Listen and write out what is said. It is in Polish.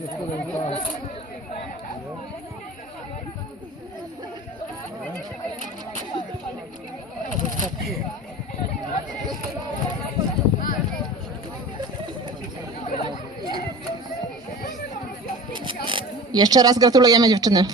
jest, ale Jeszcze raz gratulujemy dziewczyny.